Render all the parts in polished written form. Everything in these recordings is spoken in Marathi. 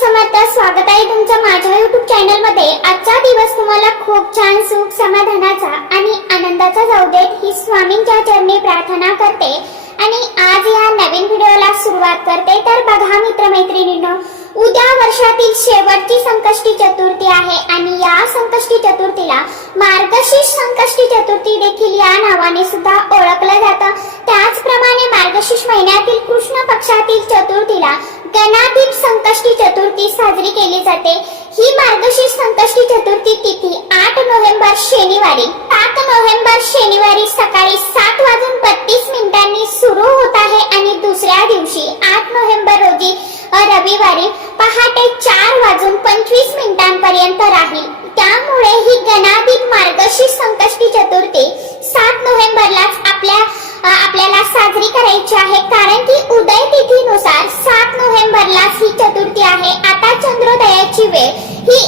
समर्थ. स्वागत आहे तुमचं माझ्या YouTube चॅनल मध्ये. आजचा दिवस तुम्हाला खूप छान सुख समाधानाचा आणि आनंदाचा जाऊ देत ही स्वामींच्या चरणी प्रार्थना करते आणि आज या नवीन व्हिडिओला सुरुवात करते. तर बघा मित्रमैत्रिणींनो, उद्या वर्षातील शेवटची संकष्टी चतुर्थी आहे आणि या संकष्टी चतुर्थीला मार्गशीर्ष संकष्टी चतुर्थी देखील या नावाने सुद्धा ओळखलं जातं. त्याचप्रमाणे मार्गशीर्ष महिन्यातील कृष्ण पक्षातील चतुर्थीला गणादीप संकष्टी चतुर्थी साजरी केली जाते. ही मार्गशीर्ष संकष्टी चतुर्थी तिथी 8 नोव्हेंबर शनिवारी 7 नोव्हेंबर शनिवारी सकाळी 7:32 सुरू होत आहे आणि दुसऱ्या दिवशी 8 नोव्हेंबर रोजी रविवारी पहाटे 4:25 पर्यंत राहील. त्यामुळे ही गणादीप मार्गशीर्ष संकष्टी चतुर्थी 7 नोव्हेंबरलाच आपल्याला साजरी करायची आहे, कारण की उदय तिथीनुसार 7 नोव्हेंबरलाच ही चतुर्थी आहे. आता चंद्रोदयाची वेळ ही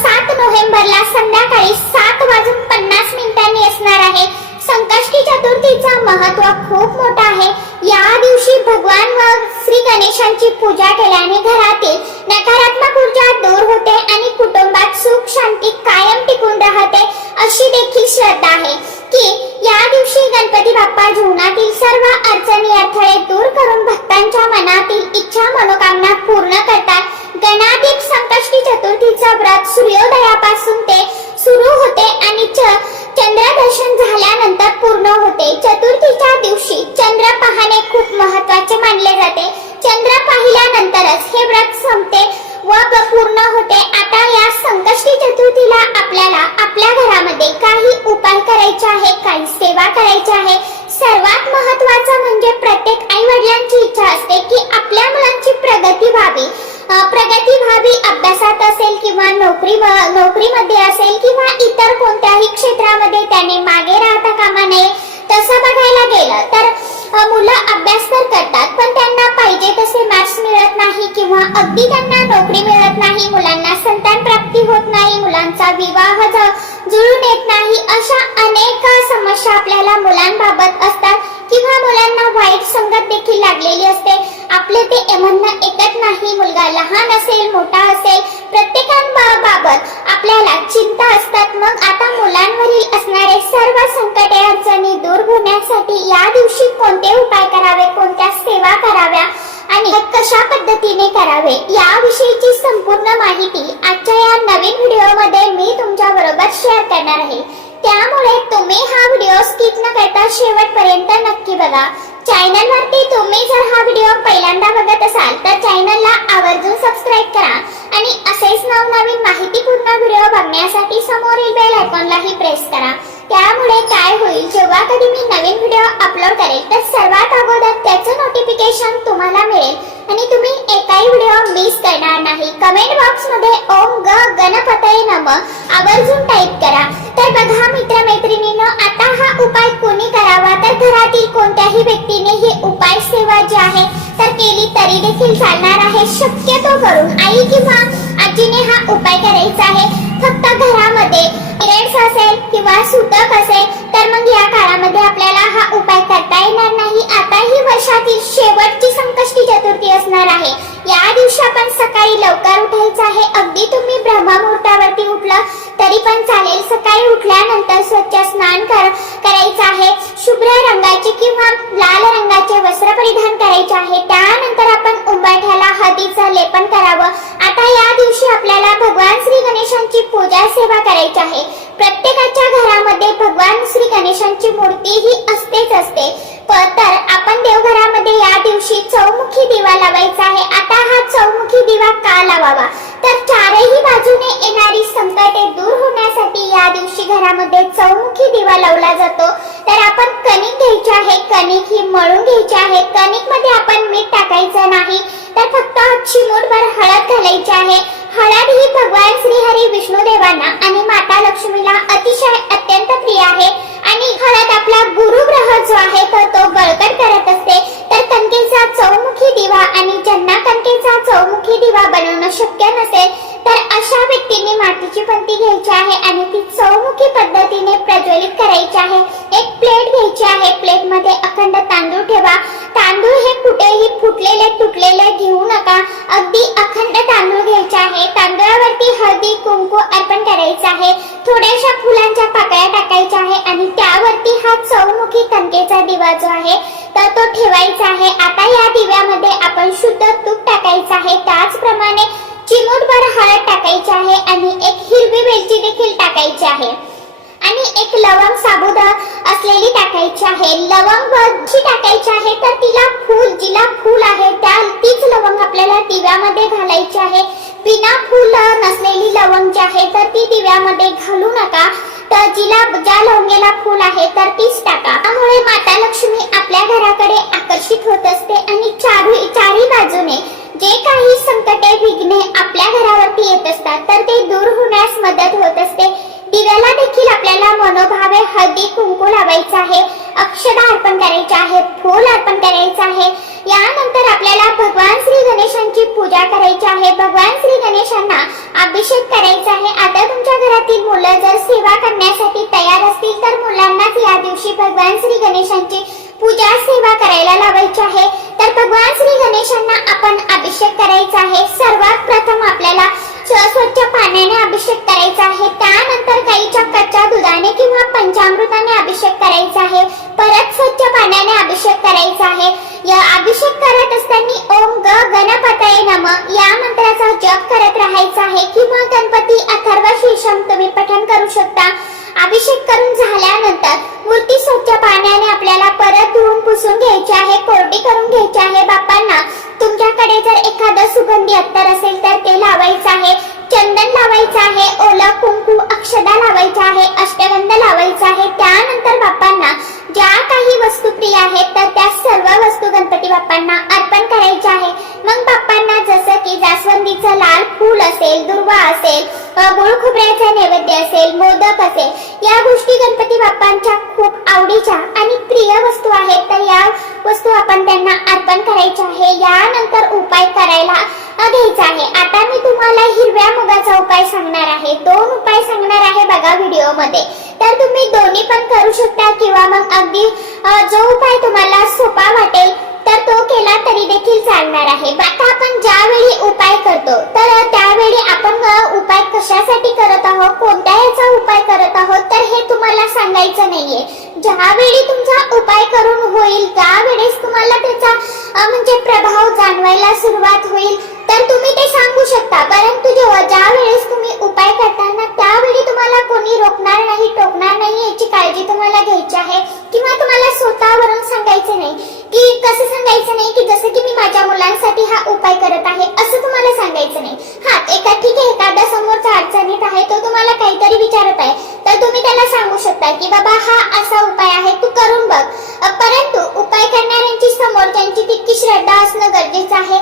7 नोव्हेंबरला संध्याकाळी 7:50 असणार आहे. संकष्टी चतुर्थीचा महत्व खूप मोठा आहे. या दिवशी भगवान व श्री गणेशांची पूजा केल्याने घरातील नकारात्मक ऊर्जा दूर होते आणि कुटुंबात सुख शांती कायम टिकून राहते, अशी देखील श्रद्धा आहे की या दिवशी गणपती बाप्पा जीवनातील सर्व अडचणी अडथळे दूर करून भक्तांच्या मनातील इच्छा मनोकामना पूर्ण करतात. गणादीप संकष्टी चतुर्थीचा व्रत सूर्योदयापासून ते सुरू होते आणि चंद्रदर्शन झाल्यानंतर पूर्ण होते. चतुर्थीच्या दिवशी चंद्र पाहणे खूप महत्त्वाचे मानले जाते. चंद्र पाहिल्यानंतरच हे व्रत संपते व पूर्ण होते. आता या संकष्टी चतुर्थीला आपल्याला आपल्या घरामध्ये काही उपाय करायचे आहे, काही सेवा करायची आहे. सर्वात महत्त्वाचं म्हणजे प्रत्येक आई वडिलांची इच्छा असते की आपल्या मुलांची प्रगती व्हावी. अभ्यासात असेल किंवा नोकरीमध्ये असेल किंवा इतर कोणत्याही क्षेत्रामध्ये त्याने मागे राहता कामा नये. तसं बघायला गेलं तर मुलं अभ्यास तर करतात, पण त्यांना पाहिजे तसे मार्क्स मिळत नाही किंवा अगदी त्यांना नोकरी मिळत नाही, मुलांना संतान प्राप्ती होत नाही, मुलांचा विवाह जुळून येत नाही. अशा अनेक समस्या आपल्याला मुलांबाबत असतात किंवा मुलांना वाईट संगत देखील लागलेली असते. आपले ते म्हणणं ऐकत नाही. मुलगा लहान असेल मोठा असेल, प्रत्येकाबाबत आपल्याला चिंता असतात. मग आता मुलांवरील असणारे सर्व संकटे अडचणी दूर होण्यासाठी या दिवशी कोणते उपाय करावे, कोणत्या सेवा कराव्या आणि कशा पद्धतीने करावे याविषयीची संपूर्ण माहिती आजच्या या नवीन व्हिडिओमध्ये मी तुमच्या बरोबर शेअर करणार आहे. त्यामुळे तुम्ही हा व्हिडिओ स्किप न करता शेवटपर्यंत नक्की बघा. चॅनलवरती तुम्ही जर हा व्हिडिओ पहिल्यांदा बघत असाल तर चॅनलला आवर्जून सबस्क्राईब करा आणि असेच नवनवीन माहितीपूर्ण व्हिडिओ बघण्यासाठी समोरील बेल आयकॉनलाही प्रेस करा. त्यामुळे काय होईल, जेव्हा कधी मी नवीन व्हिडिओ अपलोड करेल तर सर्वात अगोदर त्याचं नोटिफिकेशन तुम्हाला मिळेल आणि तुम्ही एकही व्हिडिओ मिस करणार नाही. कमेंट बॉक्स मध्ये ओम गणपतये नमः आवर्जून टाईप करा. तर बघा मित्रमैत्रिणींनो, आता हा उपाय कोणी करावा, तर घरातील कोणत्याही व्यक्तीने हे उपाय सेवा जी आहे तर केली तरी देखील चालणार आहे. शक्यतो करून आई किंवा आजीने हा उपाय करायचा आहे. फक्त घरामध्ये पिरियड्स असेल किंवा सुतक असेल तर मग या काळामध्ये आपल्याला हा उपाय करता येणार नाही. आता ही वर्षातील शेवटची संकष्टी चतुर्थी असणार आहे. या दिवशी आपण सकाळी लवकर उठायचं आहे. अगदी तुम्ही ब्रह्ममुहूर्तावरती उठलं तरी पण चालेल. सकाळी उठल्यानंतर स्वच्छ स्नान करायचं आहे. शुभ्र रंगाचे किंवा लाल रंगाचे वस्त्र परिधान करायचे आहे. त्यानंतर आपण उंबरठ्याला हळदीचं लेपन करावं. आता या दिवशी आपल्याला भगवान श्री गणेशांची पूजा सेवा करायची आहे. प्रत्येकाच्या घरामध्ये भगवान श्री गणेशांची मूर्ती ही असतेच असते. तर आपण देवघरामध्ये या दिवशी चौमुखी दिवा लावायचा आहे. आता हा चौमुखी दिवा का लावावा, तर चारही बाजूने येणारी संकटे दूर होण्यासाठी या दिवशी घरामध्ये चौमुखी दिवा लावला जातो. तर आपण कणिक घ्यायची आहे. कणिक ही मळून घ्यायची आहे. कणिक मध्ये आपण मीठ टाकायचं नाही, तर फक्त चिमूटभर हळद घालायची आहे. हळद ही भगवान श्रीहरी विष्णुदेवांना आणि माता लक्ष्मीला अत्यंत प्रिय आहे आणि हळद आपला गुरुग्रह जो आहे तर तो बळकट करत असते. तर कणकेचा चौमुखी दिवा आणि ज्यांना कणकेचा चौमुखी दिवा बनवणं शक्य नसेल तर अशा व्यक्तीने मातीची पंती घ्यायची आहे आणि ती चौमुखी पद्धतीने प्रज्वलित करायची आहे. एक प्लेट घ्यायची आहे. प्लेट मध्ये अखंड तांदूळ ठेवा. तांदूळ हे कुठेही फुटलेले तुटलेले घेऊ नका. अगदी अखंड तांदूळ आहे, तांदळावरती हळदी कुंकू अर्पण करायचं आहे, थोड्याशा फुलांच्या पाकळ्या टाकायच्या आहे आणि त्यावरती हा चौमुखी कणकेचा दिवा जो आहे तर तो ठेवायचा आहे. आता या दिव्यामध्ये आपण शुद्ध तूप टाकायचं आहे, त्याचप्रमाणे चिमूटभर हळद टाकायची आहे आणि एक हिरवी वेलची देखील टाकायची आहे आणि एक लवंग साबूद असलेली टाकायची आहे. लवंग जी टाकायची आहे तर जिला फूल आहे तीच लवंग आपल्याला दिव्यामध्ये घालायची आहे. बिना फूल नसलेली लवंग जी आहे तर ती दिव्यामध्ये घालू नका. तर ज्या लवंगेला फूल आहे तर तीच टाका. त्यामुळे माता लक्ष्मी आपल्या घराकडे आकर्षित होत असते आणि चारी बाजूने जे काही संकटे विघ्ने आपल्या घरावरती येत असतात तर ते दूर होण्यास मदत होत असते. दिव्याला देखील आपल्याला मनोभावे हळदी कुंकू लावायचं आहे, अक्षदा अर्पण करायची आहे, फूल अर्पण करायचं आहे. यानंतर आपल्याला भगवान श्री गणेशांची पूजा करायची आहे, भगवान श्री गणेशांना अभिषेक करायचा आहे. आता तुमच्या घरातील मुलं जर सेवा करण्यासाठी तयार असतील तर मुलांनाच या दिवशी भगवान श्री गणेशांची पूजा सेवा करायला लावायची आहे. तर भगवान श्री गणेशांना आपण अभिषेक करायचा आहे. सर्वात प्रथम आपल्याला स्वच्छ पाण्याने अभिषेक करायचा आहे, त्यानंतर गाईच्या कच्च्या दुधाने किंवा पंचामृताने अभिषेक करायचा आहे, परत स्वच्छ पाण्याने अभिषेक करायचा आहे. या अभिषेक करत असताना ओम गणपतये नमः या मंत्राचा जप करत राहायचा आहे किंवा गणपती अथर्व शीर्षम तुम्ही पठण करू शकता. अभिषेक करून झाल्यानंतर मूर्ती स्वच्छ पाण्याने आपल्याला परत धुवून पुसून घ्यायची आहे, कोरडी करून घ्यायची आहे. बाप्पांना तुमच्याकडे जर एखादं सुगंधी अत्तर असेल तर ते लावायचं आहे, चंदन लावायचं आहे, ओला कुंकू अक्षदा लावायचा आहे, अष्टगंध लावायचा आहे. त्यानंतर बाप्पांना ज्या काही वस्तू प्रिय आहेत तर त्या सर्व वस्तू गणपती बाप्पांना अर्पण करायच्या आहे. मग बाप्पांना जसं की जास्वंदीचं लाल फूल असेल, दुर्वा असेल, गुळ खोबऱ्याचा नैवेद्य असेल, मोदक असेल, या गोष्टी गणपती बाप्पांच्या खूप आवडीच्या आणि प्रिय वस्तू आहेत तर या वस्तू आपण त्यांना अर्पण करायच्या आहे. यानंतर उपाय करायला घ्यायचा आहे. आता मी तुम्हाला हिरव्या मुगाचा उपाय सांगणार आहे. 2 उपाय सांगणार आहे बघा व्हिडिओ मध्ये, तर तुम्ही दोन्ही पण करू शकता किंवा मग अगदी जो उपाय तुम्हाला सोपा वाटेल तर तो केला तरी देखील चालणार आहे. आता आपण ज्यावेळी उपाय करतो तर त्यावेळी आपण उपाय कशासाठी करत आहोत, कोणत्या याचा उपाय करत आहोत तर हे तुम्हाला सांगायचं नाहीये. ज्यावेळी तुमचा उपाय करून होईल त्यावेळेस तुम्हाला त्याचा म्हणजे प्रभाव जाणवायला सुरुवात होईल तर तुम्ही ते सांगू शकता. परंतु ज्या वेळेस तुम्ही उपाय करताना त्यावेळी तुम्हाला कोणी रोखणार नाही, टोकणार नाही याची काळजी तुम्हाला घ्यायची आहे. किंवा तुम्हाला स्वतःवरून सांगायचं नाही की कसं सांगायचं नाही की जसं की मी माझ्या मुलांसाठी हा उपाय करत आहे असं तुम्हाला सांगायचं नाही. हा ठीक आहे, एखादा समोरचा अडचणीत आहे तो तुम्हाला काहीतरी विचारत आहे तर तुम्ही त्याला सांगू शकता की बाबा हा असा उपाय आहे तू करून बघ. परंतु उपाय करणाऱ्यांची समोरच्यांची तितकी श्रद्धा असणं गरजेचं आहे.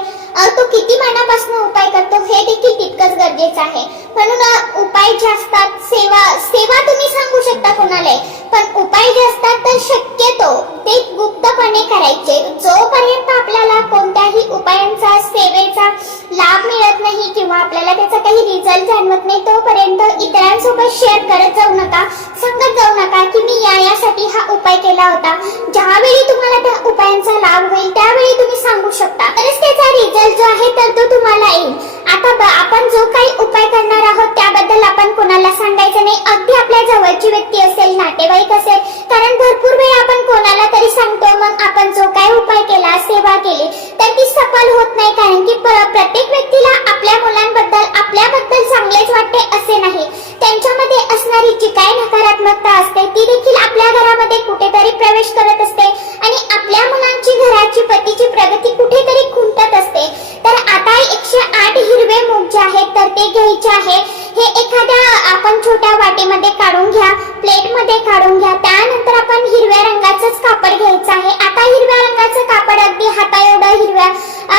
तो किती मनापासून उपाय करतो हे देखील तितकंच गरजेचं आहे. म्हणून उपाय जे असतात सेवा तुम्ही सांगू शकता कोणाला, पण उपाय जे असतात तर शक्यतो ते गुप्तपणे करायचे. जोपर्यंत आपल्याला कोणत्याही उपायांचा सेवेचा लाभ मिळत नाही किंवा आपल्याला त्याचा काही रिझल्ट जाणवत नाही तोपर्यंत इतरांसोबत शेअर करत जाऊ नका, सांगत जाऊ नका की मी यासाठी हा उपाय केला होता. ज्यावेळी तुम्हाला त्या उपायांचा लाभ होईल त्यावेळी तुम्ही सांगू शकता, तरच त्याचा रिझल्ट जो आहे तर तो तुम्हाला येईल. आता आपण जो काही उपाय करणार आहोत त्याबद्दल आपण कोणाला सांगायचं नाही, अगदी आपल्या जवळची व्यक्ती असेल, नातेवाईक असेल, कारण भरपूर वेळा आपण कोणाला तरी सांगतो मग आपण जो काही उपाय केला, सेवा केली तर ती सफल होत नाही. कारण की प्रत्येक व्यक्तीला आपल्या मुलांबद्दल आपल्याबद्दल चांगलेच वाटते असे नाही. त्यांच्यामध्ये असणारी जी काही नकारात्मकता असते ती देखील आपल्या घरामध्ये कुठेतरी प्रवेश करत असते आणि आपल्या मुलांची, घराची, पतीची प्रगती कुठेतरी खुंटत असते. तर आता 108 हिरवे मूग जे आहेत तर ते घ्यायचे आहे. हे एखाद्या आपण छोट्या वाटीमध्ये काढून घ्या, प्लेटमध्ये काढून घ्या. त्यानंतर आपण हिरव्या रंगाचंच कापड घ्यायचं आहे. आता हिरव्या रंगाचं कापड अगदी हाता एवढं हिरव्या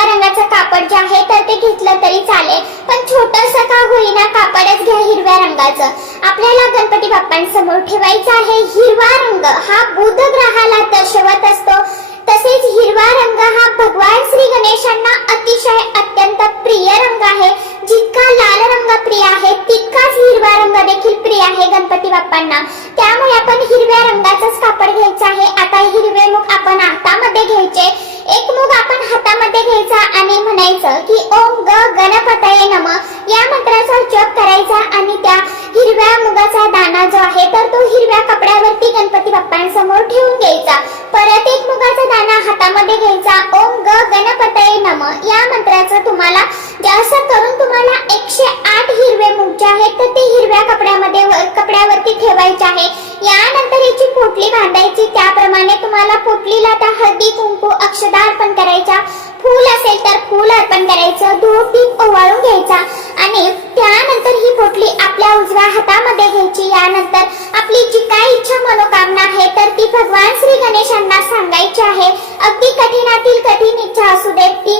रंगाचं कापड जे आहे तर ते घेतलं तरी चालेल, पण छोटंसं का होईना कापडच घ्या हिरव्या रंगाचं. आपल्याला गणपती बाप्पांसमोर ठेवायचा आहे. हिरवा रंग हा बुध ग्रहाला दर्शवत असतो, तसेच हिरवा रंग हा भगवान श्री गणेशांना अतिशय अत्यंत प्रिय रंग आहे. जितका लाल रंग प्रिय आहे तितकाच हिरवा रंग देखील प्रिय आहे गणपती बाप्पांना. त्यामुळे आपण हिरव्या रंगाचंच कापड घ्यायचं आहे. आता हिरवे मूग आपण हातामध्ये घ्यायचे. एक मूग आपण हातामध्ये घ्यायचा आणि म्हणायचं की ओम गणपतये नमः या मंत्राचा जप करायचा आणि त्या हिरव्या मुगाचा दाणा जो आहे तर तो हिरव्या कपड्यावरती गणपती बाप्पांसमोर ठेवून घ्यायचा. परत एक मुगाचा दाणा हातामध्ये घ्यायचा. ओम ग गणपतये नमः या मंत्राचं तुम्हाला असं करून तुम्हाला 108 हिरवे मुग जे आहेत तर ते हिरव्या कपड्यावरती ठेवायचे आहे. यानंतर याची पोटली बांधायची. त्याप्रमाणे तुम्हाला पोटलीला त्या हळदी कुंकू अक्षदा अर्पण करायच्या. फूल असेल तर फूल अर्पण करायचं. धूप दीप ओवाळून घ्यायचा आणि त्यानंतर ही पोटली आपल्या उजव्या हातामध्ये घ्यायची. यानंतर आपली जी काय इच्छा मनोकामना आहे तर ती भगवान श्री गणेशांना सांगायची आहे. अगदी कठीणातील कठीण इच्छा असू देत ती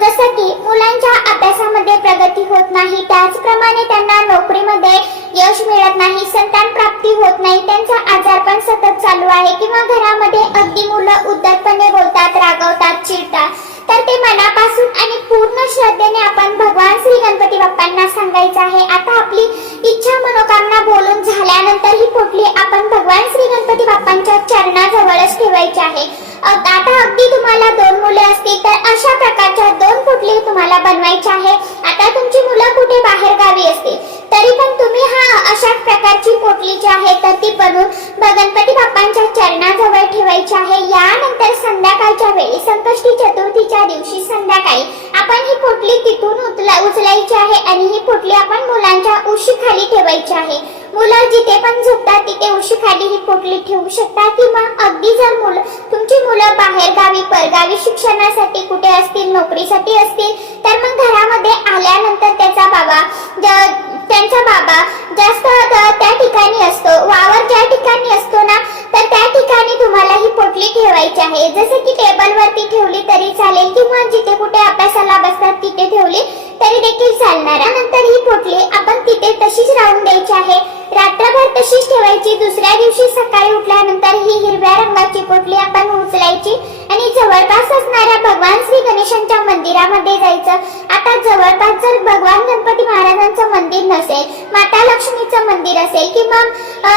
जसं की मुलांच्या अभ्यासामध्ये प्रगती होत नाही, त्याचप्रमाणे त्यांना नोकरीमध्ये यश मिळत नाही, संतान प्राप्ती होत नाही, त्यांचा आजारपण सतत चालू आहे किंवा घरामध्ये अगदी मुलं उद्धटपणे बोलतात, रागवतात, चिडतात, तर ते मनापासून आणि पूर्ण श्रद्धेने आपण भगवान श्री गणपती बाप्पांना सांगायचं आहे. आता आपली इच्छा मनोकामना बोलून झाल्यानंतर ही पोटली आपण भगवान श्री गणपती बाप्पांच्या चरणाजवळच ठेवायची आहे. आता अगदी तुम्हाला 2 मुले असतील तर अशा प्रकारच्या 2 पोटली तुम्हाला बनवायच्या आहे. आता तुमची मुलं कुठे बाहेर गावी असतील तरी पण तुम्ही अशा प्रकारची पोटली जी आहे तर ती बनवून गणपती बाप्पांच्या चरणाजवळ ठेवायची आहे. यानंतर संध्याकाळच्या वेळी संकष्टी चतुर्थीच्या दिवशी संध्याकाळी आपण ही पोटली तिथून उचलायची आहे आणि ही पोटली आपण मुलांच्या उशीखाली ठेवायची आहे. मुलं जिथे पण झोपतात तिथे उशीखाली ही पोटली ठेवू शकता किंवा अगदी जर तुमची मुलं बाहेर गावी परगावी शिक्षणासाठी कुठे असतील, नोकरीसाठी असतील तर मग घरामध्ये आल्यानंतर त्यांचा बाबा जास्त त्या ठिकाणी असतो, वावर ज्या ठिकाणी असतो ना तर त्या ठिकाणी तुम्हाला ही पोटली ठेवायची आहे. जसे की टेबलवरती ठेवली तरी चालेल किंवा जिथे कुठे अभ्यासाला बसतात तिथे ठेवली तरी देखील चालणार. नंतर ही पोटली आपण तिथे तशीच राहून द्यायची आहे. रात्रभर तशीच ठेवायची. दुसऱ्या दिवशी सकाळी उठल्यानंतर ही हिरव्या रंगाची पोटली आपण उचलायची आणि जवळपास असणाऱ्या भगवान श्री गणेशांच्या मंदिरामध्ये जायचं. आता जवळपास जर भगवान गणपती महाराजांचं मंदिर नसेल, माता लक्ष्मीचं मंदिर असेल किंवा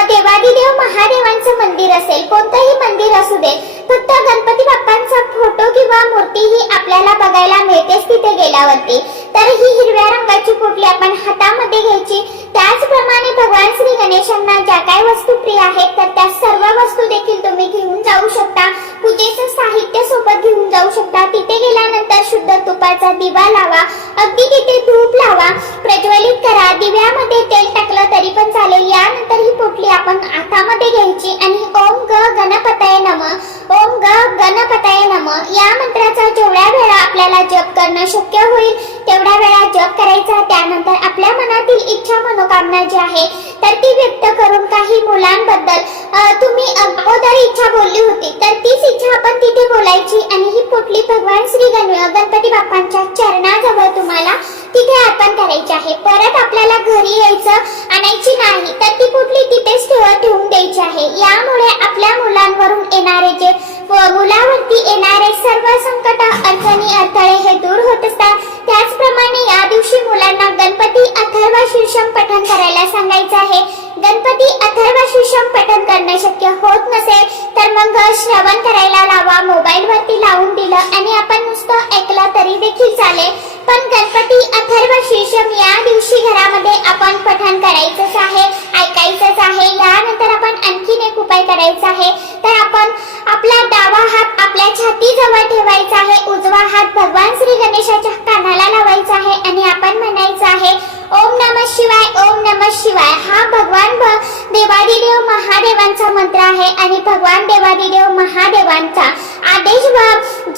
देवादिदेव महादेवांचं मंदिर असेल, कोणतंही मंदिर असू दे, फक्त गणपती बाप्पांचा फोटो किंवा मूर्ती ही आपल्याला बघायला मिळतेच तिथे गेल्यावरती, तर ही हिरव्या रंगाची पोटली आपण हातामध्ये घ्यायची. त्याचप्रमाणे भगवान श्री गणेशांना ज्या काही वस्तू प्रिय आहेत तर त्या सर्व वस्तू देखील तुम्ही घेऊन जाऊ शकता. पूजेचं साहित्य सोबत घेऊन जाऊ शकता. तिथे गेल्यानंतर शुद्ध तुपाचा दिवा लावा, अगदी तिथे धूप लावा, प्रज्वलित करा. दिव्यामध्ये तेल टाकलं तरी पण चालेल. यानंतर ही पोटली आपण हातामध्ये घ्यायची आणि ओम ग गणपतये नमः, ओम ग गणपतये नमः या मंत्राचा जेवढ्या वेळा आपल्याला जप करणं शक्य होईल तेवढ्या वेळा जप करायचा. त्यानंतर आपल्या मनातील इच्छा मनोकामना जी आहे तर ती व्यक्त करून काही मुलांबद्दल तुम्ही अगोदर इच्छा बोलली होती तर तीच इच्छा आपण तिथे बोलायची आणि ही पोटली भगवान श्री गणपती बाप्पांच्या चरणाजवळ तुम्हाला तिथे अर्पण करायची आहे. परत आपल्याला घरी आणायची नाही तर ती पोटली तिथेच ठेवून द्यायची आहे. यामुळे आपल्या मुलांवरून येणारे मुलावरती येणारे सर्व संकट, अडचणी, अडथळे हे दूर होत असतात. त्याचप्रमाणे या दिवशी मुलांना गणपती अथर्व शीर्षम पठण करायला सांगायचं आहे. गणपती अथर्व शीर्षम पठण करणं शक्य होत नसेल तर मग श्रवण करायला लावा. मोबाईल वरती लावून दिलं आणि आपण नुसतं ऐकलं तरी देखील चालेल, पण गणपती अथर्व शीर्षम या दिवशी घरामध्ये आपण पठण करायचंच आहे, ऐकायचंच आहे. यानंतर आपण आणखीन एक उपाय करायचा आहे. तर आपण आपला डावा हात आपल्या छातीजवळ ठेवायचा आहे, उजवा हात भगवान श्री गणेशाच्या कानाला लावायचा आहे आणि आपण म्हणायचं आहे ओम नमः शिवाय, ओम नमः शिवाय. हा भगवान देवादिदेव महादेवांचा मंत्र आहे आणि भगवान देवादिदेव महादेवांचा आदेश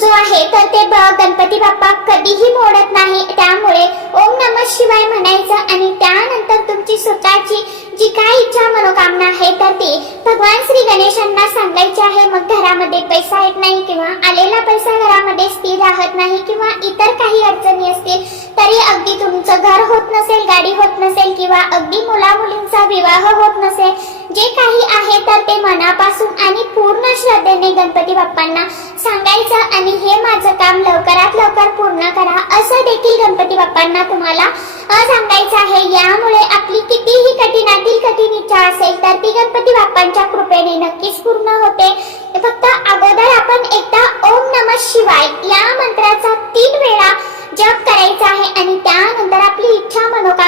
जो आहे तर ते गणपती बाप्पा कधीही मोडत नाही. त्यामुळे ओम नमः शिवाय म्हणायचं आणि त्यानंतर तुमची स्वतःची जी काय इच्छा मनोकामना आहे तर ती भगवान श्री गणेशांना सांगायची आहे. मग घरामध्ये पैसा येत नाही किंवा आलेला पैसा घरामध्ये स्थिर राहत नाही किंवा इतर काही अडचणी असतील तरी अगदी तुमचं घर होत नसेल, गाडी होत नसेल किंवा अगदी मुला-मुलींचा विवाह होत नसेल, जे काही आहे तर ते मनापासून आणि पूर्ण श्रद्धेने गणपती बाप्पांना सांगायचं आणि हे माझं काम लवकरात लवकर पूर्ण करा असं देखील गणपती बाप्पांना तुम्हाला सांगायचं आहे. यामुळे आपली कितीही कठीणातील कठीण इच्छा असेल तर ती गणपती बाप्पांच्या कृपेने नक्कीच पूर्ण होते. फक्त अगोदर आपण एकदा ओम नमः शिवाय या मंत्राचा 3 वेळा जप करायचा आहे आणि त्यानंतर आपली इच्छा मनोकामना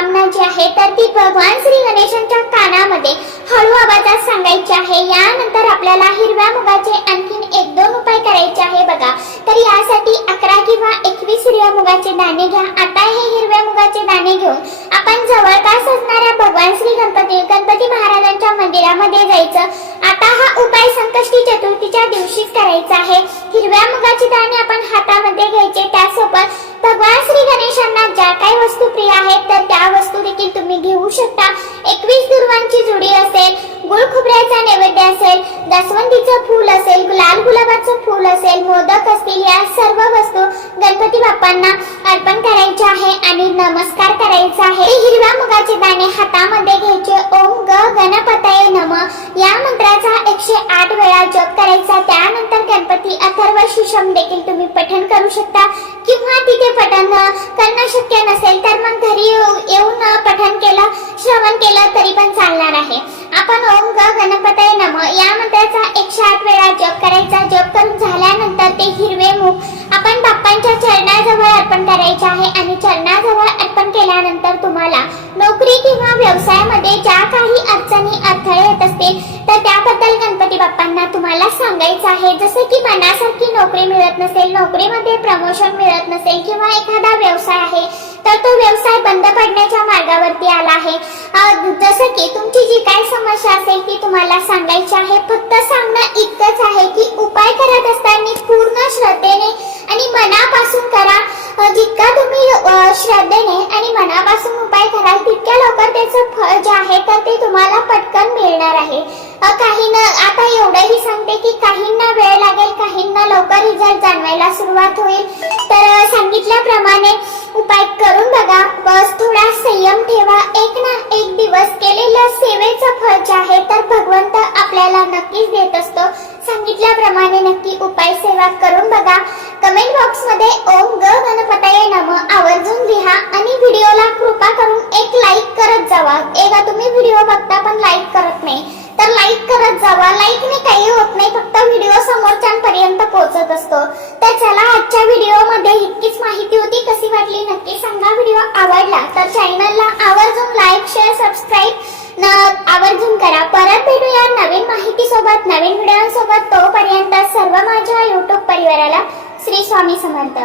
आता हे हिरव्या मुगाचे दाणे घेऊन आपण जवळपास असणाऱ्या भगवान श्री गणपती महाराजांच्या मंदिरामध्ये जायचं। आता हा उपाय संकष्टी चतुर्थीच्या दिवशीच करायचा आहे। हिरव्या मुगाचे दाणे आपण हातामध्ये घ्यायचे, त्यासोबत भगवान श्री गणेशांना ज्या काही वस्तू प्रिय आहेत तर त्या वस्तू देखील तुम्ही घेऊ शकता। 21 दुर्वांची जुडी असेल, गुळ खोबऱ्याचा नैवेद्य असेल, जास्वंदीचं फूल असेल, लाल गुलाबाचं फूल असेल, मोदक असतील, या सर्व वस्तू गणपती बाप्पांना अर्पण करायचे आहे आणि नमस्कार करायचा आहे। हिरव्या मुगाचे दाणे हातामध्ये घ्यायचे, ओम ग गणपतये नमः या मंत्राचा 108 वेळा जप करायचा। त्यानंतर गणपती अथर्व शीर्षम देखील तुम्ही पठण करू शकता, किंवा तिथे पठण करणं शक्य नसेल तर मग घरी येऊन पठण केलं, श्रवण केलं तरी पण चालणार आहे। आपण ओम ग गणपतये नमः या मंत्राचा 108 वेळा जप करायचा। जप करून झाल्यानंतर ते हिरवे मूग आपण बाप्पांच्या चरणाजवळ अर्पण करायचे आहे आणि चरणाजवळ अर्पण केल्यानंतर तुम्हाला नोकरी किंवा व्यवसायामध्ये ज्या काही अडचणी अडथळे येत असतील तर त्याबद्दल गणपती बाप्पांना तुम्हाला सांगायचं आहे। जसे की मनासारखी नोकरी मिळत नसेल, नोकरीमध्ये प्रमोशन मिळत नसेल, किंवा एखादा व्यवसाय आहे तर तो व्यवसाय बंद पडण्याच्या मार्गावरती आला आहे। जसं की तुमची जी काय समस्या असेल ती तुम्हाला सांगायची आहे। फक्त सांगणं इतकंच आहे की उपाय करत असताना पूर्ण श्रद्धेने आणि मनापासून करा। जितका तुम्ही श्रद्धेने आणि मनापासून उपाय कराल तितक्या लवकर त्याचं फळ जे आहे तर ते तुम्हाला पटकन मिळणार आहे। काहींना आता एवढंही सांगते की काहींना वेळ लागेल, काहींना लवकर रिझल्ट जाणवायला सुरुवात होईल। तर सांगितल्याप्रमाणे उपाय करून बघा, बस थोडा संयम ठेवा। एक ना एक दिवस केलेल्या सेवेचं फळ जे आहे तर भगवंत आपल्याला नक्कीच देत असतो। सांगितल्याप्रमाणे नक्की उपाय सेवा करून बघा। कमेंट बॉक्स मध्ये ओम ग गणपतये नमः आवर्जून लिहा आणि व्हिडिओला कृपा करून एक लाईक करत जावा। एकदा तुम्ही व्हिडिओ बघता पण लाईक करत नाही तर लाईक करत जावा। लाईकने काही होत नाही, फक्त व्हिडिओ समोरच्यांपर्यंत पोहोचत असतो। तर चला, आजच्या व्हिडिओमध्ये इतकीच माहिती होती। कशी वाटली नक्की सांगा। व्हिडिओ आवडला तर चॅनलला आवर्जून लाईक, शेअर, सबस्क्राईब आवर्जून करा। परत भेटूया नवीन माहिती सोबत, नवीन व्हिडिओ सोबत। तोपर्यंत सर्व माझ्या YouTube परिवाराला श्री स्वामी समर्थ।